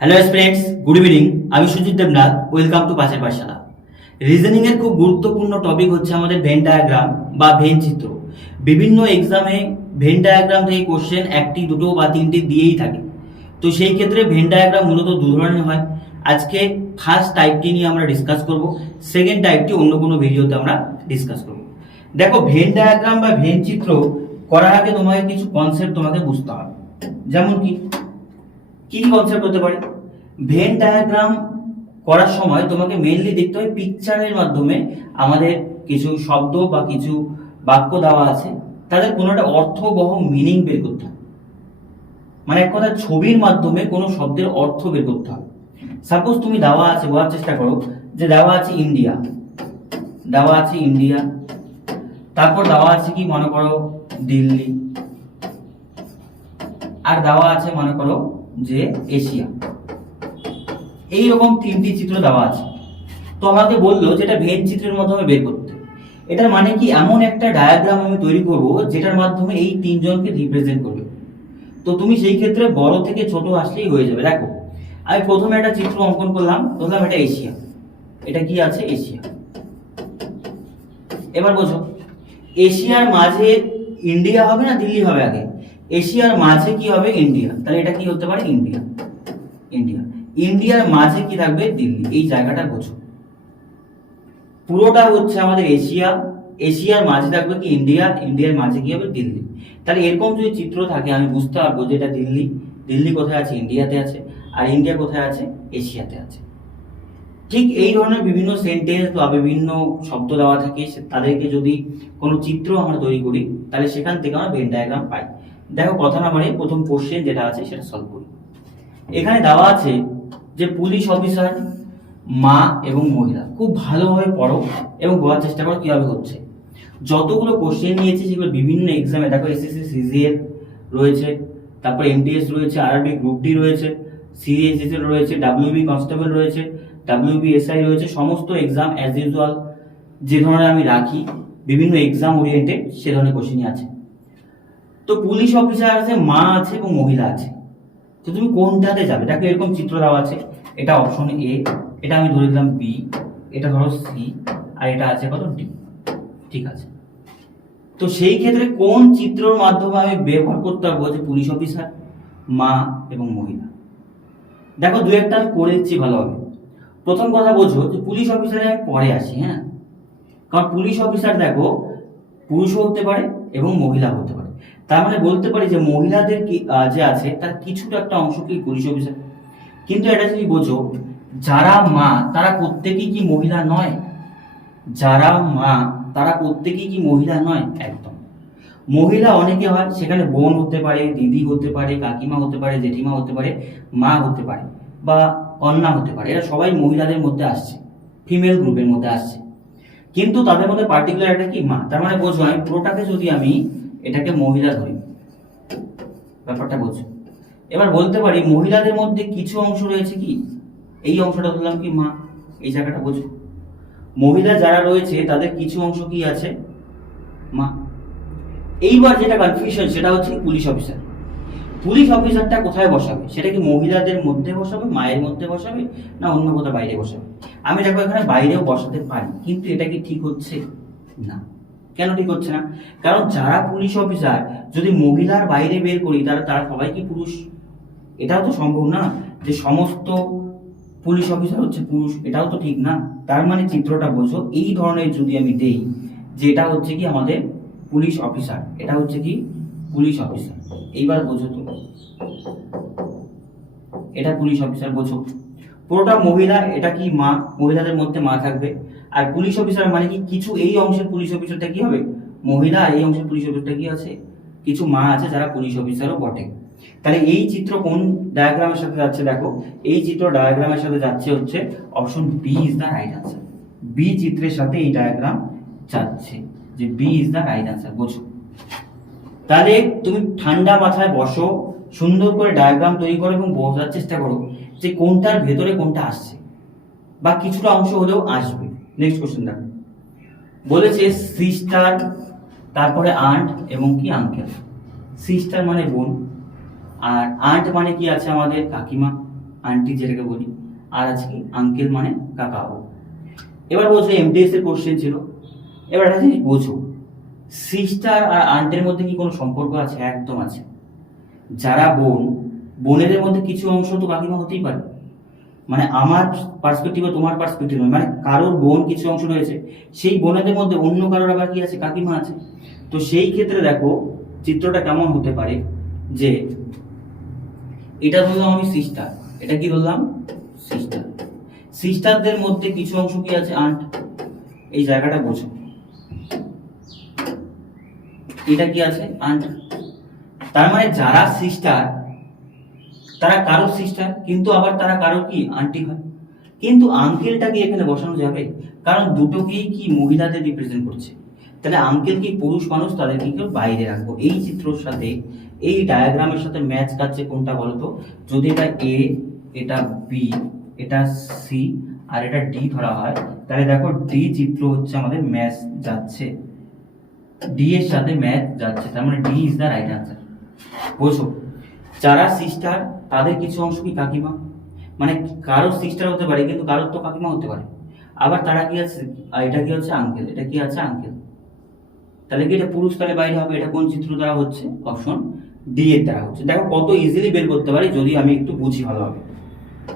Hello students good evening আমি Sujit Debnath. Welcome to পাশের পাঠশালা reasoning এর খুব গুরুত্বপূর্ণ টপিক হচ্ছে আমাদের ভেন ডায়াগ্রাম বা ভেন চিত্র। বিভিন্ন এক্সামে ভেন ডায়াগ্রাম থেকে কোশ্চেন একটি, দুটো বা তিনটি দিয়েই থাকে। তো সেই ক্ষেত্রে ভেন ডায়াগ্রাম মূলত দু ধরনের হয়। আজকে ফার্স্ট টাইপটি নিয়ে আমরা ডিসকাস করব। সেকেন্ড টাইপটি অন্য কোনো ভিডিওতে আমরা ডিসকাস করব। দেখো ভেন ডায়াগ্রাম বা ভেন চিত্র করার আগে তোমাকে কিছু কনসেপ্ট তোমাকে বুঝতে হবে। যেমন কি? কি কনসেপ্ট হতে পারে? ভেন ডায়াগ্রাম করার সময় তোমাকে মেইনলি দেখতে হবে পিকচারের মাধ্যমে আমাদের কিছু শব্দ বা কিছু বাক্য দেওয়া আছে, তাদের কোনো একটা অর্থবহ মিনিং বের করতে হবে। মানে এক কথা ছবির মাধ্যমে কোনো শব্দের অর্থ বের করতে হবে। সাপোজ তুমি দেওয়া আছে বলার চেষ্টা করো যে দেওয়া আছে ইন্ডিয়া দেওয়া আছে ইন্ডিয়া তারপর দেওয়া আছে কি মনে করো? দিল্লি। আর দেওয়া আছে মনে করো যে এশিয়া। এই রকম তিনটি চিত্র দেওয়া আছে। তো আমাকে বলল যেটা ভেদ চিত্রের মাধ্যমে বের করতে। এটার মানে কি? এমন একটা ডায়াগ্রাম আমি তৈরি করব যেটার মাধ্যমে এই তিনজনকে রিপ্রেজেন্ট করবে। তো তুমি সেই ক্ষেত্রে বড় থেকে ছোট আসলেই হয়ে যাবে। দেখো, আমি প্রথমে একটা চিত্র অঙ্কন করলাম ধরলাম এটা এশিয়া। এটা কি আছে? এশিয়া। এবার বোঝো, এশিয়ার মাঝে ইন্ডিয়া হবে না দিল্লি হবে আগে? এশিয়ার মাঝে কি হবে? ইন্ডিয়া। তাহলে এটা কি হতে পারে? ইন্ডিয়া। ইন্ডিয়া। ইন্ডিয়ার মাঝে কি থাকবে? দিল্লি। এই জায়গাটা বোঝো। পুরোটা হচ্ছে আমাদের এশিয়া। এশিয়ার মাঝে থাকবে কি? ইন্ডিয়া। ইন্ডিয়ার মাঝে কি হবে? দিল্লি। তাহলে এরকম যদি চিত্র থাকে, আমি বুঝতে পারব যে এটা দিল্লি। দিল্লি কোথায় আছে? ইন্ডিয়াতে আছে। আর ইন্ডিয়া কোথায় আছে? এশিয়াতে আছে। ঠিক এই ধরনের বিভিন্ন সেন্টেন্স বা বিভিন্ন শব্দ দেওয়া থাকে। তাদেরকে যদি কোনো চিত্র আমরা তৈরি করি, তাহলে সেখান থেকে আমরা ভেন ডায়াগ্রাম পাই। দেখো কথা না মানে প্রথম কোশ্চেন যেটা আছে সেটা সলভ করি। এখানে দেওয়া আছে যে পুলিশ অফিসার মা এবং মহিলা, খুব ভালোভাবে পড়ো এবং বোঝার চেষ্টা করো কীভাবে হচ্ছে। যতগুলো কোশ্চেন নিয়েছি সেগুলো বিভিন্ন এক্সামে দেখো এসএসসি সিজিএল রয়েছে, তারপর এমটিএস রয়েছে আরআরবি গ্রুপ ডি রয়েছে সিএসএসএল রয়েছে ডাব্লিউবি কনস্টেবল রয়েছে ডাব্লিউবি এসআই রয়েছে, সমস্ত এক্সাম অ্যাজ ইউজুয়াল যে ধরনের আমি রাখি, বিভিন্ন এক্সাম ওরিয়েন্টেড সে ধরনের কোশ্চেনই আছে। তো পুলিশ অফিসার আছে, মা আছে এবং মহিলা আছে। তো তুমি কোনটাতে যাবে? দেখো এরকম চিত্র দেওয়া আছে। এটা অপশন এ এটা আমি ধরে দিলাম বি এটা ধরো সি আর এটা আছে কত? ডি ঠিক আছে। তো সেই ক্ষেত্রে কোন চিত্রের মাধ্যমে আমি ব্যবহার করতে পারব? যে পুলিশ অফিসার মা এবং মহিলা। দেখো দু একটা আমি করে দিচ্ছি ভালোভাবে। প্রথম কথা বোঝো যে পুলিশ অফিসারে আমি পরে আসি হ্যাঁ? কারণ পুলিশ অফিসার দেখো, পুরুষও হতে পারে এবং মহিলা হতে পারে। তার মানে বলতে পারি যে মহিলাদের কি যে আছে, তার কিছুটা একটা অংশ কি পুলিশ অফিসার? কিন্তু এটা যদি বোঝো, যারা মা, তারা প্রত্যেকেই কি মহিলা নয়? যারা মা, তারা প্রত্যেকেই কি মহিলা নয়? একদম। মহিলা অনেকে হয়, সেখানে বোন হতে পারে, দিদি হতে পারে, কাকিমা হতে পারে, জেঠিমা হতে পারে, মা হতে পারে, বা কন্যা হতে পারে। এরা সবাই মহিলাদের মধ্যে আসছে, ফিমেল গ্রুপের মধ্যে আসছে। কিন্তু তাদের মধ্যে পার্টিকুলার একটা কি মা? তার মানে বোঝো, আমি পুরোটাকে যদি আমি এটাকে মহিলা ধরি। ব্যাপারটা বোঝো এবার বলতে পারি, মহিলাদের মধ্যে কিছু অংশ রয়েছে কি? এই অংশটা ধরলাম কি মা? এই জায়গাটা বোঝো। মহিলা যারা রয়েছে, তাদের কিছু অংশ কি আছে? মা। এইবার যেটা কনফিউশন সেটা হচ্ছে পুলিশ অফিসার পুলিশ অফিসারটা কোথায় বসাবে? সেটা কি মহিলাদের মধ্যে বসাবে, মায়ের মধ্যে বসাবে, না অন্য কোথাও বাইরে বসাবে? আমি দেখো এখানে বাইরেও বসাতে পারি, কিন্তু এটা কি ঠিক হচ্ছে? না। কেন ঠিক হচ্ছে না? কারণ যারা পুলিশ অফিসার যদি মহিলার বাইরে বের করি তারা তারা সবাই কি পুরুষ? এটাও তো সম্ভব না যে সমস্ত পুলিশ অফিসার হচ্ছে পুরুষ, এটাও তো ঠিক না। তার মানে চিত্রটা বোঝো, এই ধরনের যদি আমি দেই, যে এটা হচ্ছে কি আমাদের পুলিশ অফিসার এটা হচ্ছে কি পুলিশ অফিসার এইবার বোঝো তো এটা পুলিশ অফিসার বোঝো। পুরোটা মহিলা, এটা কি মা? মহিলাদের মধ্যে মা থাকবে। আর পুলিশ অফিসার মানে কি? কিছু এই অংশের পুলিশ অফিসারটা কি হবে? মহিলা এই অংশের পুলিশ অফিসারটা কি আছে? কিছু মা আছে যারা পুলিশ অফিসারও বটে। তাহলে এই চিত্র কোন ডায়াগ্রামের সাথে যাচ্ছে দেখো? এই চিত্র ডায়াগ্রামের সাথে যাচ্ছে হচ্ছে option B is the right answer B চিত্রের সাথে এই ডায়াগ্রাম যাচ্ছে যে B is the right answer বোঝো। তাহলে তুমি ঠান্ডা মাথায় বসো, সুন্দর করে ডায়াগ্রাম তৈরি করো এবং বোঝার চেষ্টা করো। যে কোনটার ভেতরে কোনটা আসছে বা কিছুটা অংশ হলেও আসবে। নেক্সট কোশ্চেন দেখো। বলেছে সিস্টার তারপরে আন্ট এবং কি আঙ্কেল সিস্টার মানে বোন, আর আন্ট মানে কি আছে আমাদের কাকিমা আন্টি যেটাকে বলি, আর আছে কি আঙ্কেল মানে কাকাও। এবার বলছো এমডিএস এর কোশ্চেন ছিল। এবার একটা জিনিস বোঝো সিস্টার আর আন্টের মধ্যে কি কোনো সম্পর্ক আছে? একদম আছে। যারা বোন বোনেদের মধ্যে কিছু অংশ তো কাকিমা হতেই পারে। মানে আমার পার্সপেক্টিভ তোমার পার্সপেক্টিভ মানে কারোর বোন কিছু অংশ রয়েছে, সেই বোনেদের মধ্যে অন্য কারোর আবার কি আছে? কাকিমা আছে। তো সেই ক্ষেত্রে দেখো, চিত্রটা কেমন হতে পারে যে এটা ধরলাম আমি সিস্টার এটা কি ধরলাম সিস্টার সিস্টারদের মধ্যে কিছু অংশ কি আছে? আন্ট এই জায়গাটা বোঝো। এটা কি আছে? আন্ট তার মানে যারা সিস্টার তারা কারোর সিস্টার কিন্তু আবার তারা কারোর কি? আন্টি হয়। কিন্তু আঙ্কেলটা কি এখানে বসানো যাবে, কারণ দুটোকেই কি মহিলাদের রিপ্রেজেন্ট করছে? তাহলে আঙ্কেল কি পুরুষ মানুষ? তাদেরকে কেউ বাইরে রাখব। এই চিত্রর সাথে, এই ডায়াগ্রামের সাথে ম্যাচ খাচ্ছে কোনটা বলতো? যদি এটা এ এটা বি এটা সি আর এটা ডি ধরা হয়, তাহলে দেখো ডি চিত্র হচ্ছে আমাদের ম্যাচ যাচ্ছে। ডি এর সাথে ম্যাচ যাচ্ছে, তার মানে D is the right answer বোঝো, যারা সিস্টার তাদের কিছু অংশ কি কাকিমা? মানে কারোর সিস্টার হতে পারে, কিন্তু কারোর তো কাকিমা হতে পারে। আবার তারা কি আছে? এটা কি হচ্ছে আঙ্কেল এটা কি আছে আঙ্কেল তাহলে কি এটা পুরুষ তাহলে বাইরে হবে? এটা কোন চিত্র দ্বারা হচ্ছে? অপশন ডি এর দ্বারা হচ্ছে। দেখো, কত ইজিলি বের করতে পারি যদি আমি একটু বুঝি ভালোভাবে।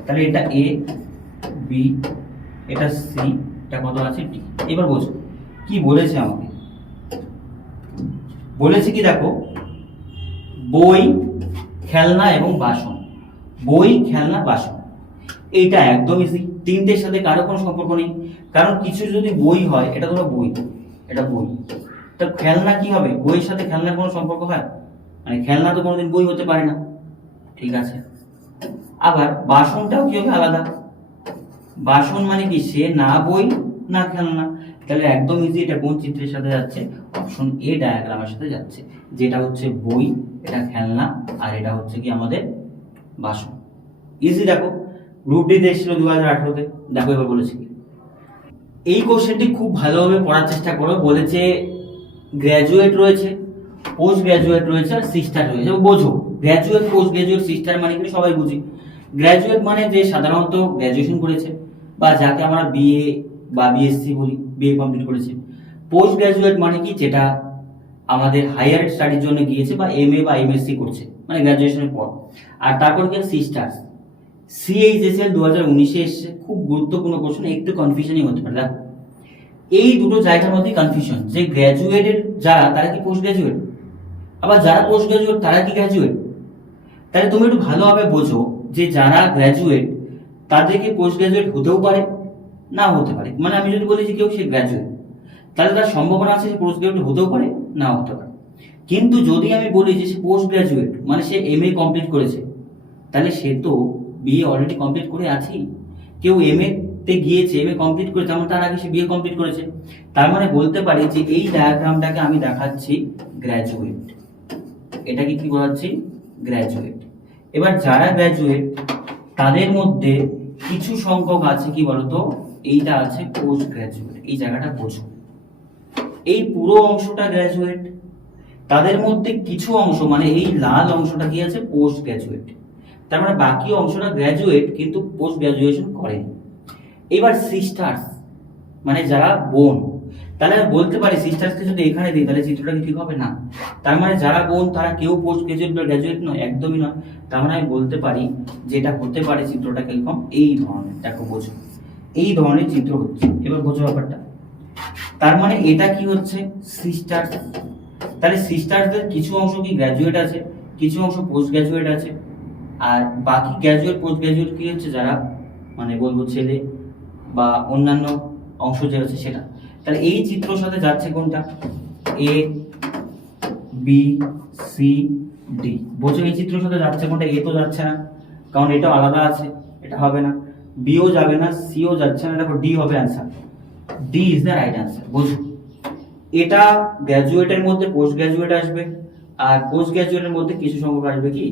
তাহলে এটা এ বি এটা সি এটা কত আছে? ডি এবার বোঝো, কি বলেছে আমাকে? বলেছে কি দেখো? বই, খেলনা এবং বাসন। বই, খেলনা, বাসন। এইটা একদম ইজি তিনটের সাথে কারও কোনো সম্পর্ক নেই। কারণ কিছু যদি বই হয়, এটা ধরো বই, এটা বই। তো খেলনা কি হবে? বইয়ের সাথে খেলনার কোনো সম্পর্ক হয়? মানে খেলনা তো কোনোদিন বই হতে পারে না। ঠিক আছে। আবার বাসনটাও কি হবে আলাদা? বাসন মানে কি? সে না বই, না খেলনা। তাহলে একদম ইজি এটা কোন চিত্রের সাথে যাচ্ছে? অপশন এ ডায়াগ্রামের সাথে যাচ্ছে। যেটা হচ্ছে বই, এটা খেলনা, আর এটা হচ্ছে কি আমাদের বাসন। ইজি দেখো গ্রুপ ডি এসেছিল দু হাজার আঠেরোতে, দেখো এবার বলেছি এই কোশ্চেনটি খুব ভালোভাবে পড়ার চেষ্টা করো, বলেছে গ্র্যাজুয়েট রয়েছে পোস্ট গ্র্যাজুয়েট রয়েছে আর সিস্টার রয়েছে। বোঝো গ্র্যাজুয়েট পোস্ট গ্র্যাজুয়েট সিস্টার মানে কি সবাই বুঝি। গ্র্যাজুয়েট মানে যে সাধারণত গ্র্যাজুয়েশন করেছে বা যাকে আমরা বিএ বা বিএসসি বলি বিএ কমপ্লিট করেছে। পোস্ট গ্র্যাজুয়েট মানে কি? যেটা আমাদের হায়ার স্টাডির জন্য গিয়েছে বা এমএ বা এমএসসি করছে মানে গ্র্যাজুয়েশনের পর। আর তারপর কি সিস্টার্স সিএইচএসএল দু হাজার উনিশে এসছে। খুব গুরুত্বপূর্ণ কোশ্চেন একটু কনফিউশনই হতে পারে। দেখো, এই দুটো জায়গার মধ্যে কনফিউশন যে গ্র্যাজুয়েটেড যারা, তারা কি পোস্ট গ্র্যাজুয়েট আবার যারা পোস্ট গ্র্যাজুয়েট তারা কি গ্র্যাজুয়েট তাহলে তুমি একটু ভালোভাবে বোঝো যে যারা গ্র্যাজুয়েট তাদেরকে পোস্ট গ্র্যাজুয়েট হতেও পারে? না হতে পারে। মানে আমি যদি বলি যে কেউ সে গ্র্যাজুয়েট তাহলে তার সম্ভাবনা আছে সে পোস্ট গ্র্যাজুয়েট হতেও পারে? না হতে পারে। কিন্তু যদি আমি বলি যে সে পোস্ট গ্র্যাজুয়েট মানে সে এম এ কমপ্লিট করেছে, তাহলে সে তো বিএ অলরেডি কমপ্লিট করে আছেই। কেউ এম তে গিয়েছে এম এ কমপ্লিট করেছে আমার তার আগে সে বিএ কমপ্লিট করেছে, তার মানে বলতে পারি যে এই ডায়াগ্রামটাকে আমি দেখাচ্ছি গ্র্যাজুয়েট এটাকে কি বলাচ্ছি? গ্র্যাজুয়েট এবার যারা গ্র্যাজুয়েট তাদের মধ্যে কিছু সংখ্যক আছে কি বলতো? এইটা আছে পোস্ট গ্র্যাজুয়েট এই জায়গাটা বোঝো। এই পুরো অংশটা গ্র্যাজুয়েট তাদের মধ্যে কিছু অংশ মানে এই লাল অংশটা কি আছে? পোস্ট গ্র্যাজুয়েট তার মানে বাকি অংশটা গ্র্যাজুয়েট কিন্তু পোস্ট গ্র্যাজুয়েশন করেনি। এবার সিস্টার্স মানে যারা বোন, তাহলে বলতে পারি সিস্টার্সকে যদি এখানে দিই, তাহলে চিত্রটা কি ঠিক হবে? না। তার মানে যারা বোন, তারা কেউ পোস্ট গ্রাজুয়েট বা গ্রাজুয়েট নয়, একদমই নয়। তার মানে আমি বলতে পারি যেটা হতে পারে চিত্রটা কীরকম? এই ধরনের, দেখো বোঝো। এই ধরনের চিত্র হচ্ছে। এবার বোঝো ব্যাপারটা। তার মানে এটা কি হচ্ছে? সিস্টার্স তাহলে সিস্টারদের কিছু অংশ কি গ্র্যাজুয়েট আছে, কিছু অংশ পোস্ট গ্র্যাজুয়েট আছে, আর বাকি গ্র্যাজুয়েট পোস্ট গ্র্যাজুয়েট কি হচ্ছে যারা মানে বলব ছেলে বা অন্যান্য অংশ যে আছে সেটা। তাহলে এই চিত্রর সাথে যাচ্ছে কোনটা? এ বি সি ডি বোঝো এই চিত্রের সাথে যাচ্ছে কোনটা? এ তো যাচ্ছে না, কারণ এটা আলাদা আছে, এটা হবে না। বিও যাবে না সিও যাচ্ছে না দেখো ডি হবে answer D is the right answer বোঝো এটা গ্র্যাজুয়েটের মধ্যে পোস্ট গ্র্যাজুয়েট আসবে, আর পোস্ট গ্র্যাজুয়েটের মধ্যে কিছু সংখ্যক আসবে কি?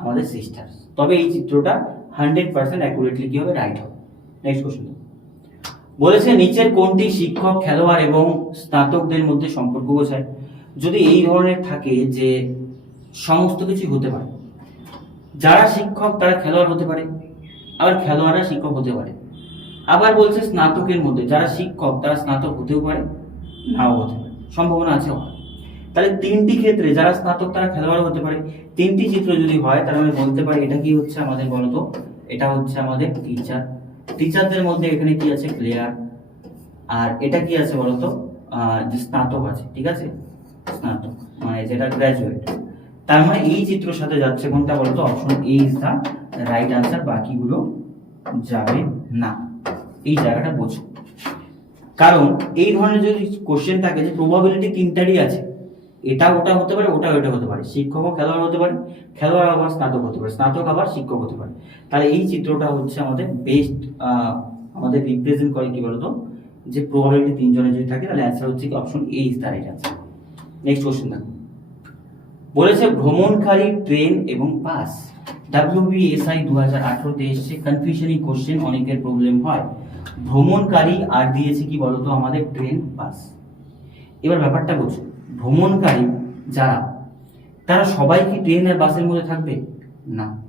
আমাদের সিস্টার্স তবে এই চিত্রটা হান্ড্রেড পার্সেন্ট অ্যাকুরেটলি কি হবে? রাইট হবে। নেক্সট কোশ্চেন বলেছে, নিচের কোনটি শিক্ষক, খেলোয়াড় এবং স্নাতকদের মধ্যে সম্পর্ক বোঝায়? যদি এই ধরনের থাকে যে সমস্ত কিছু হতে পারে, যারা শিক্ষক তারা খেলোয়াড় হতে পারে, আবার খেলোয়াড়রা শিক্ষক হতে পারে। আবার বলছে স্নাতকের মধ্যে, যারা শিক্ষক, তারা স্নাতক হতেও পারে, নাও হতে পারে, সম্ভাবনা আছে। তাহলে তিনটি ক্ষেত্রে যারা স্নাতক, তারা খেলোয়াড় হতে পারে। তিনটি চিত্র যদি হয়, তাহলে আমি বলতে পারি, এটা কি হচ্ছে আমাদের বলতো এটা হচ্ছে আমাদের টিচার টিচারদের মধ্যে এখানে কি আছে? প্লেয়ার আর এটা কি আছে বলতো যে স্নাতক আছে, ঠিক আছে? স্নাতক মানে যেটা গ্র্যাজুয়েট তার মানে এই চিত্রের সাথে যাচ্ছে কোনটা বলতো option A is the right answer বাকিগুলো যাবে না। এই জায়গাটা বোঝো। কারণ এই ধরনের যদি কোশ্চেন থাকে যে প্রবাবিলিটি তিনটারই আছে, এটা ওটা হতে পারে ওটা ওটা হতে পারে। শিক্ষকও খেলোয়াড় হতে পারে, খেলোয়াড় আবার স্নাতক হতে পারে, স্নাতক আবার শিক্ষক হতে পারে। তাহলে এই চিত্রটা হচ্ছে আমাদের বেস্ট আমাদের রিপ্রেজেন্ট করে কি বলতো? যে প্রবাবিলিটি তিনজনের যদি থাকে, তাহলে অ্যান্সার হচ্ছে কি option A is the right answer next question দেখো। বলেছে ভ্রমণকারী ট্রেন এবং বাস। ডাব্লিউবিএসআই দু হাজার আঠারোতে এসছে। কনফিউশনিং কোশ্চেন অনেকের প্রবলেম হয়। ভ্রমণকারী আর দিয়েছে কি বলতো আমাদের ট্রেন, বাস? এবার ব্যাপারটা বোঝো ভ্রমণকারী যারা, তারা সবাই কি ট্রেন আর বাসের মধ্যে থাকবে? না।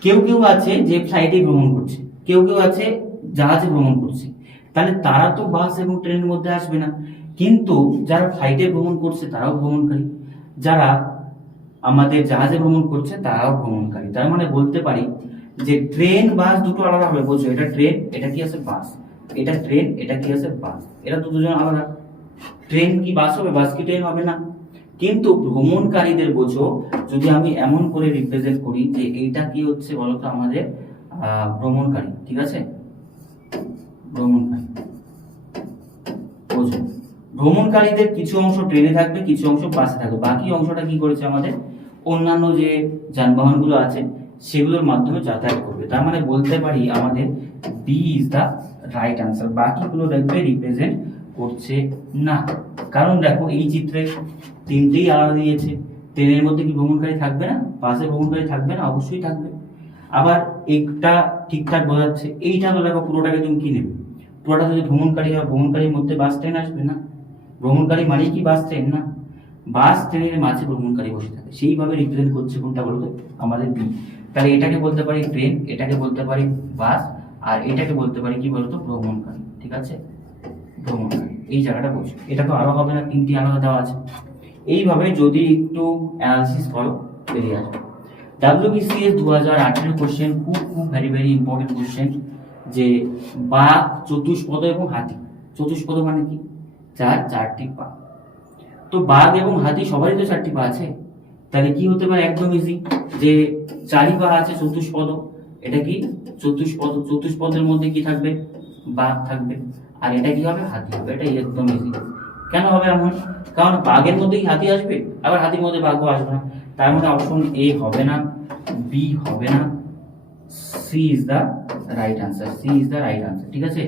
কেউ কেউ আছে যে ফ্লাইটে ভ্রমণ করছে। কেউ কেউ আছে জাহাজে ভ্রমণ করছে। তাহলে তারা তো বাস এবং ট্রেনের মধ্যে আসবে না। কিন্তু যারা ফ্লাইটে ভ্রমণ করছে, তারাও ভ্রমণকারী। যারা আমাদের জাহাজে ভ্রমণ করছে, তারাও ভ্রমণকারী। তার মানে বলতে পারি যে ট্রেন, বাস দুটো আলাদা হবে। বলছো, এটা ট্রেন, এটা কি আছে বাস? এটা ট্রেন, এটা কি আছে বাস? এটা তো দুজন আলাদা। ট্রেন কি বাস হবে, বাস কি ট্রেন হবে না? কিন্তু ভ্রমণকারীদের বোঝো, যদি আমি এমন করে রিপ্রেজেন্ট করি যে এইটা কি হচ্ছে বলতো আমাদের ভ্রমণকারী, ঠিক আছে? ভ্রমণকারী। বোঝো। ভ্রমণকারীদের কিছু অংশ ট্রেনে থাকবে, কিছু অংশ বাসে থাকবে। বাকি অংশটা কি করেছে আমাদের? অন্যান্য যে যানবাহনগুলো আছে, সেগুলোর মাধ্যমে যাতায়াত করবে। তার মানে বলতে পারি আমাদের B is the right answer বাকিগুলো দেখবে রিপ্রেজেন্ট করছে না। কারণ দেখো, এই চিত্রে তিনটেই আলাদা দিয়েছে। ট্রেনের মধ্যে কি ভ্রমণকারী থাকবে না? বাসে ভ্রমণকারী থাকবে না? অবশ্যই থাকবে। আবার একটা ঠিকঠাক বোঝাচ্ছে, এইটা তো দেখো পুরোটাকে তুমি কি নেবে? পুরোটা যদি ভ্রমণকারী হয় ভ্রমণকারীর মধ্যে বাস ট্রেন আসবে না। ভ্রমণকারী মানেই কি বাস ট্রেন না? বাস ট্রেনের মাঝে ভ্রমণকারী বসে থাকে। সেইভাবে রিপ্রেজেন্ট করছে কোনটা বলতো আমাদের বি তাহলে এটাকে বলতে পারি ট্রেন, এটাকে বলতে পারি বাস, আর এটাকে বলতে পারি কি বলতো ভ্রমণকারী। ঠিক আছে? ভ্রমণকারী। এই জায়গাটা বলছো। এটা তো আরও হবে না, তিনটি আলাদা দেওয়া আছে। এইভাবে যদি একটু অ্যানালিসিস করো, বেরিয়ে আসবে। ডাব্লিউবিসিএস দু হাজার আঠেরো কোশ্চেন খুব খুব ভেরি ভেরি ইম্পর্টেন্ট কোশ্চেন যে বাঘ চতুষ্পদ এবং হাতি। চতুষ্পদ মানে কি? চার, চারটি পা। তো বাঘ এবং হাতি সবারই তো চারটি পা আছে। তাহলে কি হতে পারে? একদম ইজি যে চারি পা আছে চতুষ্পদ এটা কি? চতুষ্পদ চতুষ্পদের মধ্যে কি থাকবে? বাঘ থাকবে। আর এটা কি হবে? হাতি হবে। এটা একদম ইজি কেন হবে এমন? কারণ বাঘের মধ্যেই হাতি আসবে, আবার হাতির মধ্যে বাঘও আসবে না। তার মানে অপশন এ হবে না বি হবে না। C is the right answer C is the right answer ঠিক আছে?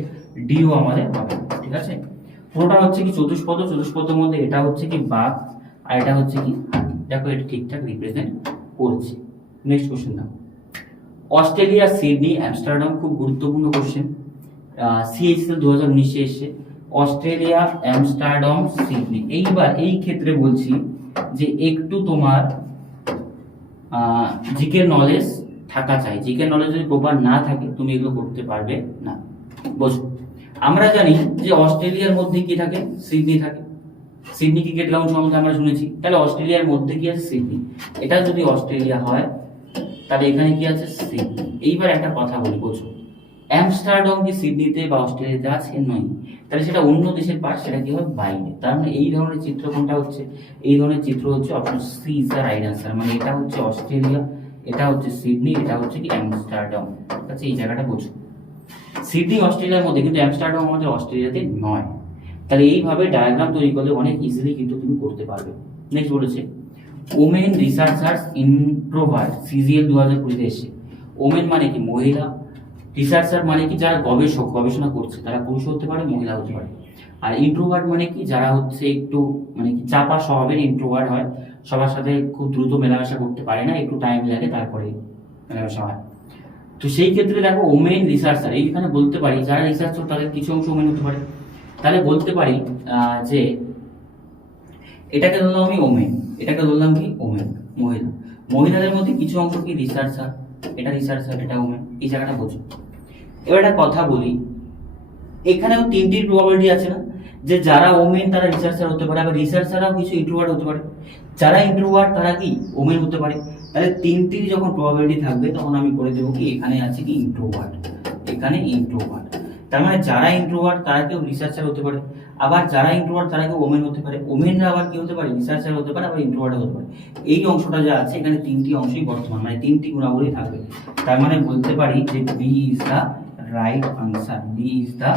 ডিও আমাদের হবে ঠিক আছে? পুরোটা হচ্ছে কি চতুষ্পদ, চতুষ্পদের মধ্যে এটা হচ্ছে কি বাঘ আর এটা হচ্ছে কি হাতি দেখো এটা ঠিকঠাক রিপ্রেজেন্ট করছে। নেক্সট কোশ্চেন দাও অস্ট্রেলিয়া, সিডনি, অ্যামস্টারডাম, খুব গুরুত্বপূর্ণ কোশ্চেন সিএইচএল দু হাজার উনিশে এসে অস্ট্রেলিয়া, অ্যামস্টারডাম, সিডনি। এইবার এই ক্ষেত্রে বলছি যে একটু তোমার জিকে নলেজ থাকা চাই। জিকে নলেজ যদি প্রপার না থাকে, তুমি এগুলো করতে পারবে না। বোঝো আমরা জানি যে অস্ট্রেলিয়ার মধ্যে কি থাকে? সিডনি থাকে। সিডনি ক্রিকেট গ্রাউন্ড সম্বন্ধে আমরা শুনেছি। তাহলে অস্ট্রেলিয়ার মধ্যে কি আছে? সিডনি। এটা যদি অস্ট্রেলিয়া হয়, তাহলে এখানে কি আছে? সিডনি। এইবার একটা কথা বলি, বোঝো। অ্যামস্টারডম কি সিডনিতে বা অস্ট্রেলিয়াতে আছে? নয়। তাহলে সেটা অন্য দেশের পার্ট, সেটা কি হবে বাইরে। তার মানে এই ধরনের চিত্র কোনটা হচ্ছে? এই ধরনের চিত্র হচ্ছে option C is the right answer মানে এটা হচ্ছে অস্ট্রেলিয়া, এটা হচ্ছে সিডনি, এটা হচ্ছে কি অ্যামস্টারডম। ঠিক আছে এই জায়গাটা বোঝো। সিডনি অস্ট্রেলিয়ার মধ্যে, কিন্তু অ্যামস্টারডম আমাদের অস্ট্রেলিয়াতে নয়। তাহলে এইভাবে ডায়াগ্রাম তৈরি করলে অনেক ইজিলি কিন্তু তুমি করতে পারবে। নেক্সট বলেছে ওমেন রিসার্চার্স ইন্ট্রোভার্ট সিজিএল দু হাজার কুড়িতে এসছে। ওমেন মানে কি? মহিলা। রিসার্চার মানে কি? যারা গবেষক, গবেষণা করছে। তারা পুরুষ হতে পারে, মহিলা হতে পারে। আর ইন্ট্রোভার্ট মানে কি? যারা হচ্ছে একটু মানে কি চাপা স্বভাবের ইন্ট্রোভার্ট হয়। সবার সাথে খুব দ্রুত মেলামেশা করতে পারে না, একটু টাইম লাগে, তারপরে মেলামেশা হয়। তো সেই ক্ষেত্রে দেখো ওমেন রিসার্চার এইখানে বলতে পারি, যারা রিসার্চার তাদের কিছু অংশ ওমেন হতে পারে। তাহলে বলতে পারি যে এটাকে ধরলাম আমি ওমেন এটাকে ধরলাম কি? ওমেন মহিলা। মহিলাদের মধ্যে কিছু অংশ কি? রিসার্চার এটা রিসার্চার এটা ওমেন এই জায়গাটা বোঝো। এবার একটা কথা বলি, এখানেও তিনটির প্রবাবিলিটি আছে না? যে যারা ওমেন তারা রিসার্চার হতে পারে, আবার রিসার্চাররাও কিছু ইন্ট্রোভার্ট হতে পারে। যারা ইন্ট্রোভার্ট তারা কি? ওমেন হতে পারে। তাহলে তিনটির যখন প্রবাবিলিটি থাকবে, তখন আমি করে দেবো কি? এখানে আছে কি? ইন্ট্রোভার্ট এখানে ইন্ট্রোভার্ট তার মানে যারা ইন্ট্রোভার্ট তারা কেউ রিসার্চার হতে পারে। আবার যারা ইন্ট্রোভার্ট তারা কেউ ওমেন হতে পারে। ওমেনরা আবার কি হতে পারে? রিসার্চার হতে পারে, আবার ইন্ট্রোভার্ট হতে পারে। এই অংশটা যা আছে, এখানে তিনটি অংশই বর্তমান মানে তিনটি গুণাবলী থাকবে। তার মানে বলতে পারি যে B is the right answer B is the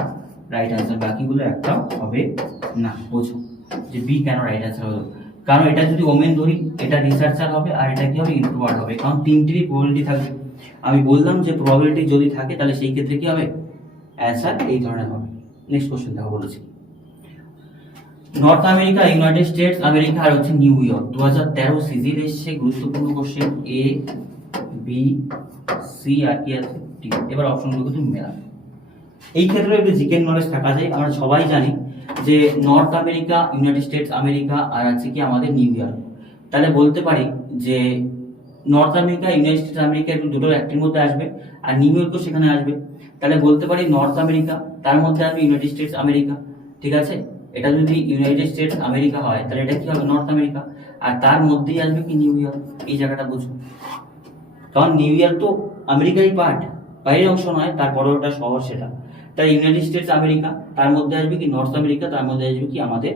right answer বাকিগুলো একটাও হবে না। বোঝো যে বি কেন রাইট আনসার হবে কারণ এটা যদি ওমেন ধরি, এটা রিসার্চার হবে আর এটা কি হবে? ইন্ট্রোভার্ট হবে। কারণ তিনটিরই প্রবলিটি থাকবে। আমি বললাম যে প্রবাবিলিটি যদি থাকে, তাহলে সেই ক্ষেত্রে কি হবে? অ্যান্সার এই ধরনের হবে। নেক্সট কোশ্চেন দেখো, বলেছি। North America United States America আর হচ্ছে নিউ ইয়র্ক দু হাজার তেরো সিজিল এসছে গুরুত্বপূর্ণ কোশ্চেন এ বি সি আর কি আছে ডি এবার অপশনগুলো তুমি মেলাবে। এই ক্ষেত্রে একটু জিকেন নলেজ থাকা যায়। আমরা সবাই জানি যে North America United States America আর আছে কি আমাদের নিউ ইয়র্ক তাহলে বলতে পারি যে North America United States America একটু দুটো একটির মধ্যে আসবে আর নিউ ইয়র্কও সেখানে আসবে। তাহলে বলতে পারি নর্থ আমেরিকা তার মধ্যে আসবে ইউনাইটেড স্টেটস আমেরিকা ঠিক আছে? এটা যদি ইউনাইটেড স্টেটস আমেরিকা হয়, তাহলে এটা কি হবে নর্থ আমেরিকা আর তার মধ্যেই আসবে কি নিউ ইয়র্ক এই জায়গাটা বুঝো কারণ নিউ ইয়র্ক তো আমেরিকারই পার্ট বাইরের অংশ নয় তারপরে ওটা শহর সেটা। তাই ইউনাইটেড স্টেটস আমেরিকা তার মধ্যে আসবে কি নর্থ আমেরিকা তার মধ্যে আসবে কি আমাদের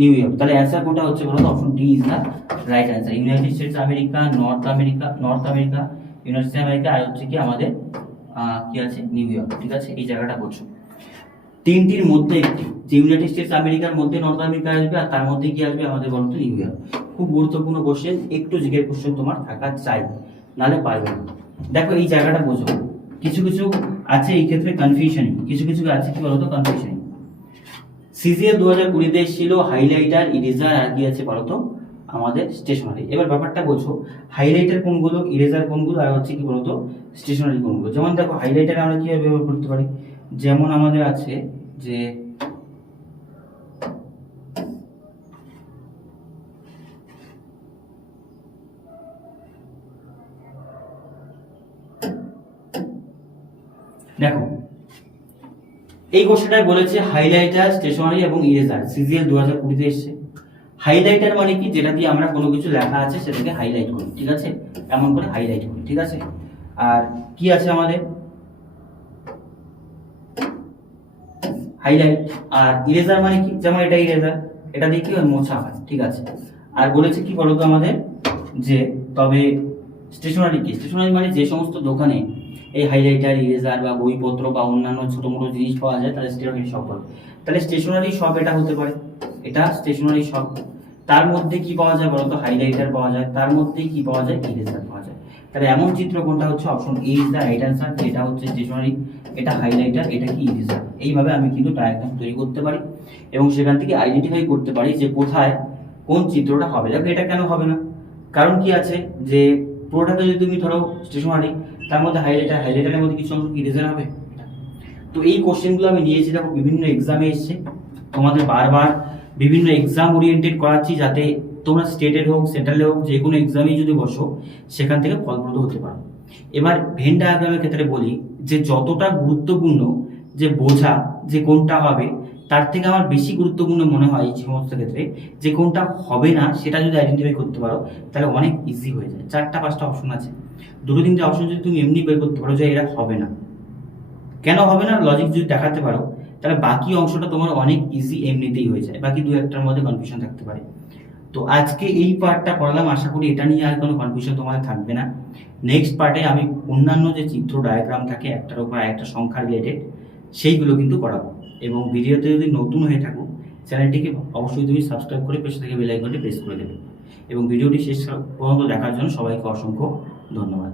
নিউ ইয়র্ক তাহলে অ্যান্সার কোনটা হচ্ছে বলো option D is the right answer United States America North America North America United States America আর হচ্ছে কি আমাদের কি আছে? নিউ ইয়র্ক ঠিক আছে? এই জায়গাটা বলছো। তিনটির মধ্যে একটি, যে ইউনাইটেড স্টেটস আমেরিকার মধ্যে নর্থ আমেরিকা আসবে আর তার মধ্যে কি আসবে আমাদের বলতো নিউ ইয়র্ক খুব গুরুত্বপূর্ণ কোশ্চেন একটু জিজ্ঞেস কোশ্চেন তোমার থাকা চাই, নাহলে পারবে না। দেখো এই জায়গাটা বোঝো। কিছু কিছু আছে এই ক্ষেত্রে কনফিউশন কিছু কিছু আছে কি বলতো কনফিউশন সিজিএল দু হাজার কুড়িতে ছিল হাইলাইটার ইরেজার আর কি আছে বলতো? আমাদের স্টেশনারি এবার ব্যাপারটা বলছো হাইলাইটার কোনগুলো ইরেজার কোনগুলো আর হচ্ছে কি বলতো? স্টেশনারি কোনগুলো। যেমন দেখো হাইলাইটার আমরা কীভাবে ব্যবহার করতে পারি? যেমন আমাদের আছে যে দেখো, এই কোশ্চেনটাই বলেছে হাইলাইটার স্টেশনারি এবং ইরেজার সিজিএল দু হাজার কুড়িতে এসছে। হাইলাইটার মানে কি? যেটা দিয়ে আমরা কোনো কিছু লেখা আছে, সেটাকে হাইলাইট করি, ঠিক আছে? এমন করে হাইলাইট করি, ঠিক আছে? আর কি আছে আমাদের? হাইলাইট আর ইরেজার মানে কি? যেমন এটা ইরেজার এটা দিয়ে কি হয়? মোছা হয়, ঠিক আছে? আর বলেছে কি বলতো আমাদের? যে, তবে স্টেশনারি কি? স্টেশনারি মানে যে সমস্ত দোকানে এই হাইলাইটার ইরেজার বা বইপত্র বা অন্যান্য ছোট মোটো জিনিস পাওয়া যায়, তাহলে স্টেশনারি শপ বলে। তাহলে স্টেশনারি শপ এটা হতে পারে। এটা স্টেশনারি শপ তার মধ্যে কি পাওয়া যায় বলতো? হাইলাইটার পাওয়া যায়। তার মধ্যে কি পাওয়া যায়? ইরেজার পাওয়া যায়। তাহলে এমন চিত্র কোনটা হচ্ছে? Option A is the right answer যেটা হচ্ছে স্টেশনারি এটা হাইলাইটার এটা কি ইরেজার এইভাবে আমি কিন্তু ডায়াগ্রাম তৈরি করতে পারি এবং সেখান থেকে আইডেন্টিফাই করতে পারি যে কোথায় কোন চিত্রটা হবে। দেখো এটা কেন হবে না? কারণ কি আছে? যে পুরোটাতে যদি তুমি ধরো স্টেশনারি তার মধ্যে হাইলাইটার হাইলাইটারের মধ্যে কিছু অংশ ইরেজার হবে? তো এই কোশ্চেনগুলো আমি নিয়েছি, দেখো বিভিন্ন এক্সামে এসছে। তোমাদের বারবার বিভিন্ন এক্সাম ওরিয়েন্টেড করাচ্ছি যাতে তোমরা স্টেটের হোক সেন্ট্রালে হোক, যে কোনো এক্সামে যদি বসো, সেখান থেকে ফলপ্রদ হতে পারো। এবার ভেন ডায়াগ্রামের ক্ষেত্রে বলি যে যতটা গুরুত্বপূর্ণ যে বোঝা, যে কোনটা হবে তার থেকে আমার বেশি গুরুত্বপূর্ণ মনে হয় এই সমস্ত ক্ষেত্রে যে কোনটা হবে না সেটা যদি আইডেন্টিফাই করতে পারো, তাহলে অনেক ইজি হয়ে যায়। চারটা, পাঁচটা অপশন আছে। দুটো, তিনটে অপশন যদি তুমি এমনি বের করতে পারো যে এরা হবে না। কেন হবে না? লজিক যদি দেখাতে পারো, তাহলে বাকি অংশটা তোমার অনেক ইজি এমনিতেই হয়ে যায়। বাকি দু একটার মধ্যে কনফিউশন থাকতে পারে। তো আজকে এই পার্টটা করালাম আশা করি এটা নিয়ে আর কোনো কনফিউশন তোমার থাকবে না। নেক্সট পার্টে আমি অন্যান্য যে চিত্র ডায়াগ্রাম থাকে, একটার উপর একটা সংখ্যা রিলেটেড সেইগুলো কিন্তু করাবো। এবং ভিডিওতে যদি নতুন হয়ে থাকো, চ্যানেলটিকে অবশ্যই তুমি সাবস্ক্রাইব করে পেছনে থেকে বেল আইকনটি প্রেস করে দেবে। এবং ভিডিওটি শেষ পর্যন্ত দেখার জন্য সবাইকে অসংখ্য ধন্যবাদ।